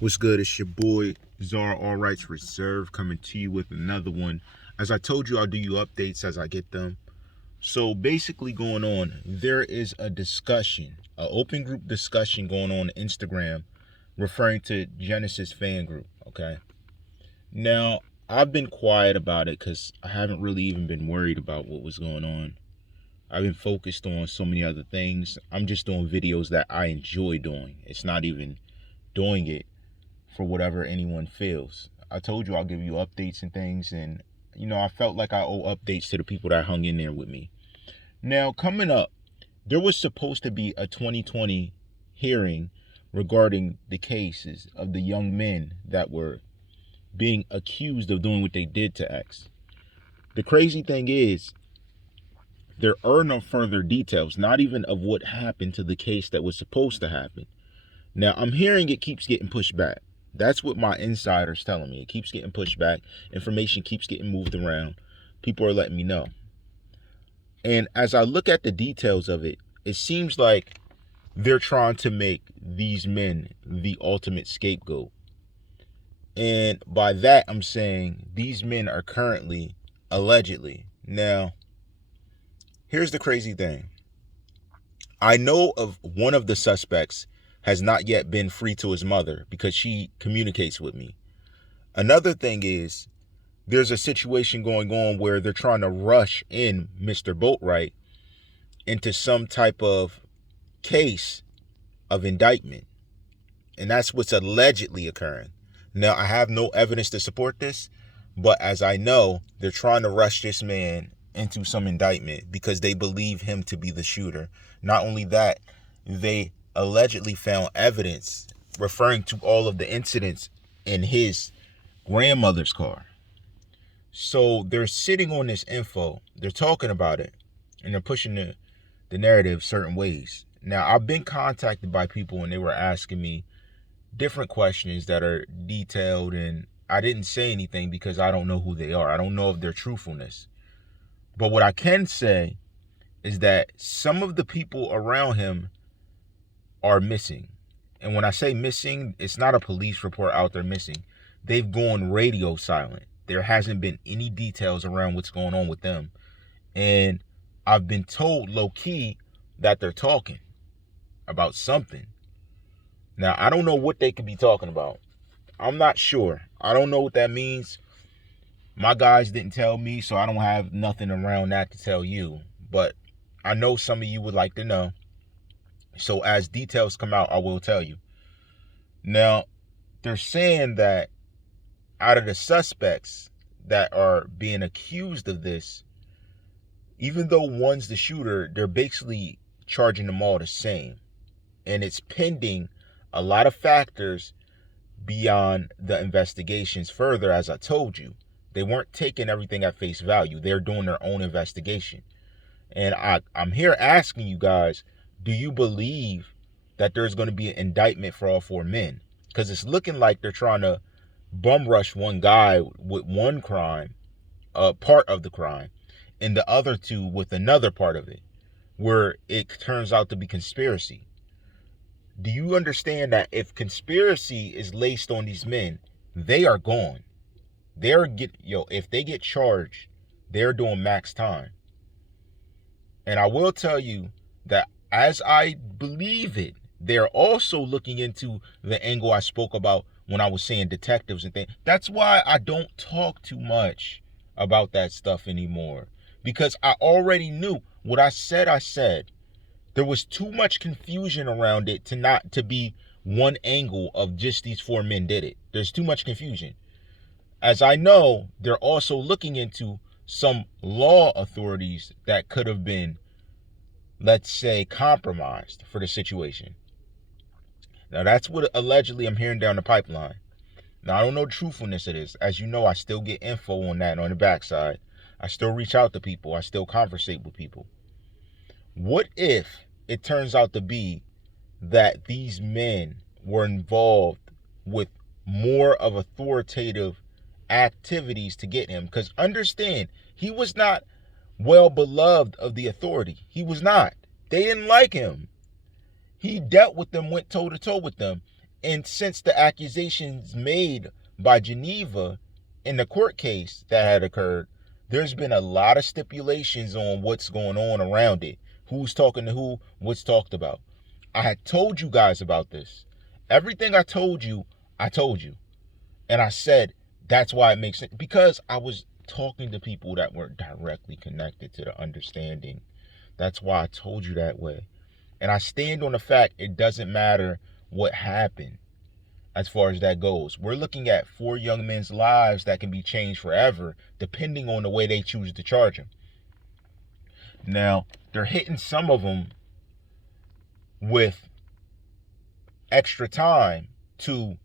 What's good? It's your boy Zara All Rights Reserved coming to you with another one. As I told you, I'll do you updates as I get them. So basically going on, there is a discussion, an open group discussion going on Instagram referring to Jenesis fan group, okay? Now, I've been quiet about it because I haven't really even been worried about what was going on. I've been focused on so many other things. I'm just doing videos that I enjoy doing. It's not even doing it for whatever anyone feels. I told you I'll give you updates and things, and I felt like I owe updates to the people that hung in there with me. Now, coming up, there was supposed to be a 2020 hearing regarding the cases of the young men that were being accused of doing what they did to X. The crazy thing is, there are no further details, not even of what happened to the case that was supposed to happen. Now, I'm hearing it keeps getting pushed back. That's what my insider's telling me. It keeps getting pushed back. Information keeps getting moved around. People are letting me know. And as I look at the details of it, it seems like they're trying to make these men the ultimate scapegoat. And by that, I'm saying these men are currently, allegedly. Now, here's the crazy thing. I know of one of the suspects has not yet been free to his mother because she communicates with me. Another thing is there's a situation going on where they're trying to rush in Mr. Boatwright into some type of case of indictment. And that's what's allegedly occurring. Now, I have no evidence to support this, but as I know, they're trying to rush this man into some indictment because they believe him to be the shooter. Not only that, they allegedly found evidence referring to all of the incidents in his grandmother's car. So they're sitting on this info, they're talking about it, and they're pushing the narrative certain ways. Now, I've been contacted by people and they were asking me different questions that are detailed, and I didn't say anything because I don't know who they are. I don't know of their truthfulness. But what I can say is that some of the people around him are missing. And when I say missing, it's not a police report out there missing. They've gone radio silent. There hasn't been any details around what's going on with them. And I've been told low-key that they're talking about something. Now, I don't know what they could be talking about. I'm not sure. I don't know what that means. My guys didn't tell me, so I don't have nothing around that to tell you. But I know some of you would like to know. So as details come out, I will tell you. Now, they're saying that out of the suspects that are being accused of this, even though one's the shooter, they're basically charging them all the same. And it's pending a lot of factors beyond the investigations further, as I told you. They weren't taking everything at face value. They're doing their own investigation. And I'm here asking you guys, do you believe that there's going to be an indictment for all four men? Because it's looking like they're trying to bum rush one guy with one crime, part of the crime, and the other two with another part of it, where it turns out to be conspiracy. Do you understand that if conspiracy is laced on these men, they are gone. If they get charged, they're doing max time. And I will tell you that as I believe it, they're also looking into the angle I spoke about when I was saying detectives and things. That's why I don't talk too much about that stuff anymore. Because I already knew what I said. There was too much confusion around it to be one angle of just these four men did it. There's too much confusion. As I know, they're also looking into some law authorities that could have been, let's say, compromised for the situation. Now, that's what allegedly I'm hearing down the pipeline. Now, I don't know the truthfulness of this. As you know, I still get info on that on the backside. I still reach out to people. I still conversate with people. What if it turns out to be that these men were involved with more of authoritative activities to get him? Because understand, he was not well beloved of the authority. He was not. They didn't like him. He dealt with them, went toe to toe with them. And since the accusations made by Geneva in the court case that had occurred, there's been a lot of stipulations on what's going on around it. Who's talking to who, what's talked about. I had told you guys about this. Everything I told you. And I said, that's why it makes sense. Because I was talking to people that were directly connected to the understanding. That's why I told you that way. And I stand on the fact it doesn't matter what happened as far as that goes. We're looking at 4 young men's lives that can be changed forever depending on the way they choose to charge them. Now, they're hitting some of them with extra time to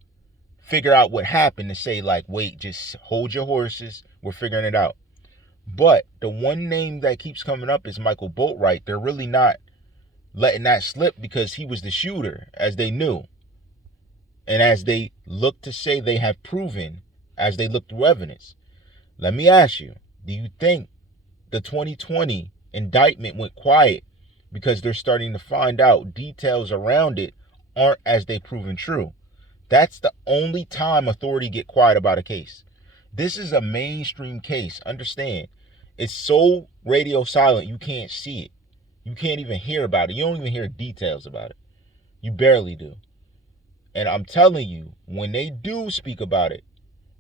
figure out what happened, to say like, wait, just hold your horses. We're figuring it out. But the one name that keeps coming up is Michael Boatwright. They're really not letting that slip because he was the shooter, as they knew. And as they look to say they have proven, as they look through evidence. Let me ask you, do you think the 2020 indictment went quiet because they're starting to find out details around it aren't as they proven true? That's the only time authority get quiet about a case. This is a mainstream case. Understand, it's so radio silent you can't see it. You can't even hear about it. You don't even hear details about it. You barely do. And I'm telling you, when they do speak about it,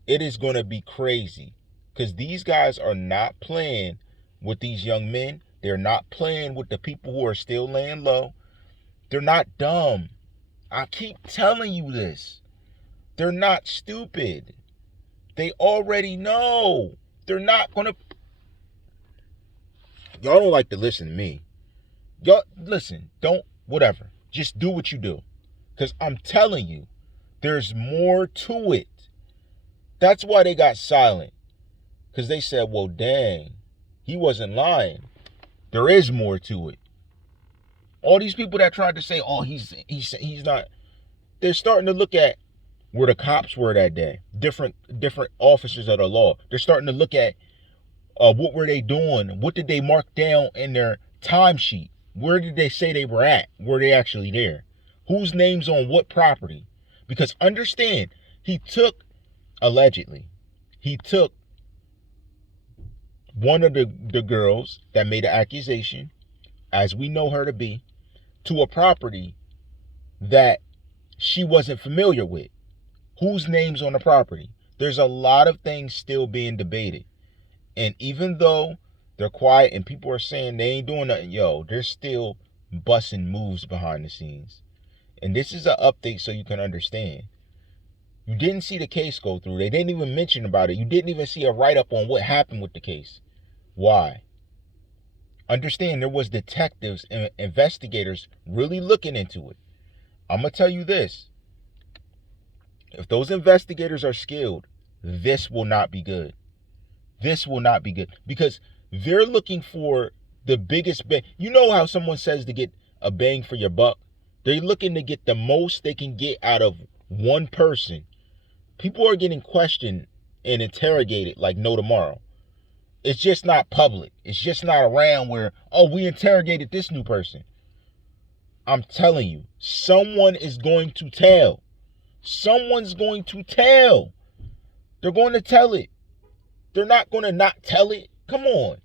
it is going to be crazy. Because these guys are not playing with these young men. They're not playing with the people who are still laying low. They're not dumb. I keep telling you this. They're not stupid. They already know. They're not going to... Y'all don't like to listen to me. Y'all, listen, don't, whatever. Just do what you do. Because I'm telling you, there's more to it. That's why they got silent. Because they said, well, dang, he wasn't lying. There is more to it. All these people that tried to say, oh, he's not, they're starting to look at where the cops were that day. Different officers of the law. They're starting to look at what were they doing? What did they mark down in their timesheet? Where did they say they were at? Were they actually there? Whose name's on what property? Because understand, allegedly, he took one of the girls that made an accusation, as we know her to be, to a property that she wasn't familiar with. Whose name's on the property? There's a lot of things still being debated. And even though they're quiet and people are saying they ain't doing nothing, they're still busting moves behind the scenes. And this is an update so you can understand. You didn't see the case go through. They didn't even mention about it. You didn't even see a write-up on what happened with the case. Why? Understand, there was detectives and investigators really looking into it. I'm going to tell you this. If those investigators are skilled, this will not be good. This will not be good. Because they're looking for the biggest bang. You know how someone says to get a bang for your buck? They're looking to get the most they can get out of one person. People are getting questioned and interrogated like no tomorrow. It's just not public. It's just not around where, oh, we interrogated this new person. I'm telling you, someone is going to tell. Someone's going to tell. They're going to tell it. They're not going to not tell it. Come on.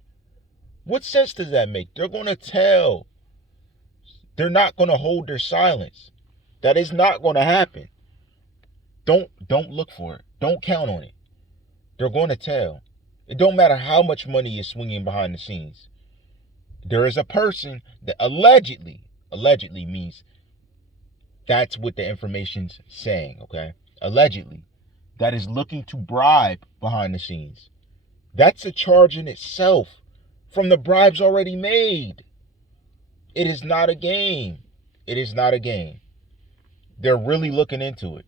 What sense does that make? They're going to tell. They're not going to hold their silence. That is not going to happen. Don't look for it. Don't count on it. They're going to tell. It don't matter how much money is swinging behind the scenes. There is a person that allegedly means that's what the information's saying, okay? Allegedly. That is looking to bribe behind the scenes. That's a charge in itself from the bribes already made. It is not a game. It is not a game. They're really looking into it.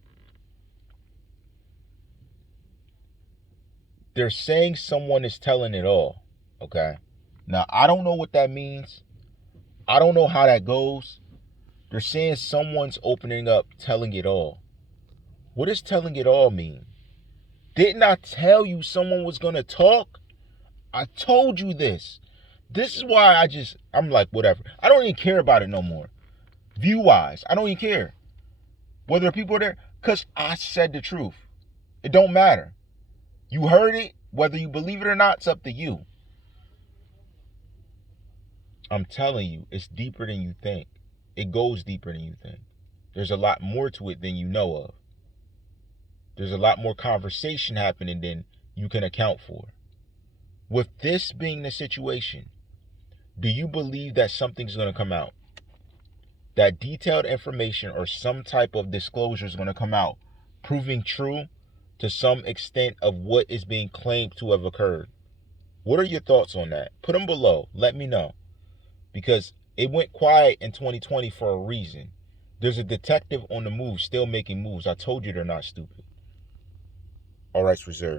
They're saying someone is telling it all, okay? Now, I don't know what that means. I don't know how that goes. They're saying someone's opening up, telling it all. What does telling it all mean? Didn't I tell you someone was going to talk? I told you this. This is why I'm like, whatever. I don't even care about it no more. View-wise, I don't even care. Whether people are there, because I said the truth. It don't matter. You heard it, whether you believe it or not, it's up to you. I'm telling you, it's deeper than you think. It goes deeper than you think. There's a lot more to it than you know of. There's a lot more conversation happening than you can account for. With this being the situation, do you believe that something's going to come out? That detailed information or some type of disclosure is going to come out, proving true to some extent of what is being claimed to have occurred? What are your thoughts on that? Put them below. Let me know. Because it went quiet in 2020 for a reason. There's a detective on the move still making moves. I told you they're not stupid. All rights reserved.